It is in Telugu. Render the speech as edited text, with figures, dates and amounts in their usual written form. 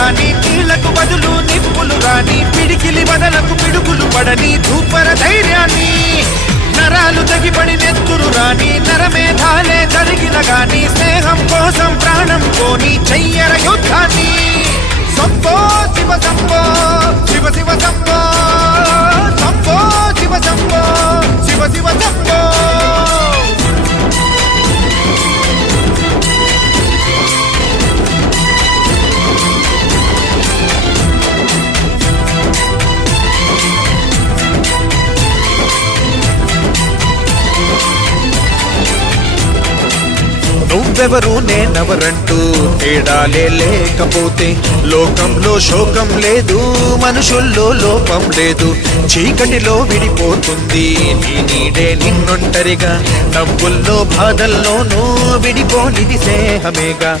హాని కీళ్లకు బదులు నిప్పులు రాని పిడికిలి బదలకు పిడుగులు పడని ధూపర ధైర్యాన్ని నరాలు తెగిపడి నెత్తురు రాని నరమేధాలే జరిగిన గాని స్నేహం కోసం ప్రాణం కోని చెయ్యర యుద్ధాన్ని సంభో శివ సంభో శివ శివ సంభో సంభో శివ సంభో శివ శివ సంభో నువ్వెవరు నేనెవరంటూ తేడాలే లేకపోతే లోకంలో శోకం లేదు మనుషుల్లో లోపం లేదు చీకటిలో విడిపోతుంది నీ నీడే నిన్నొంటరిగా నవ్వుల్లో బాధల్లోనూ విడిపోనిది స్నేహమేగా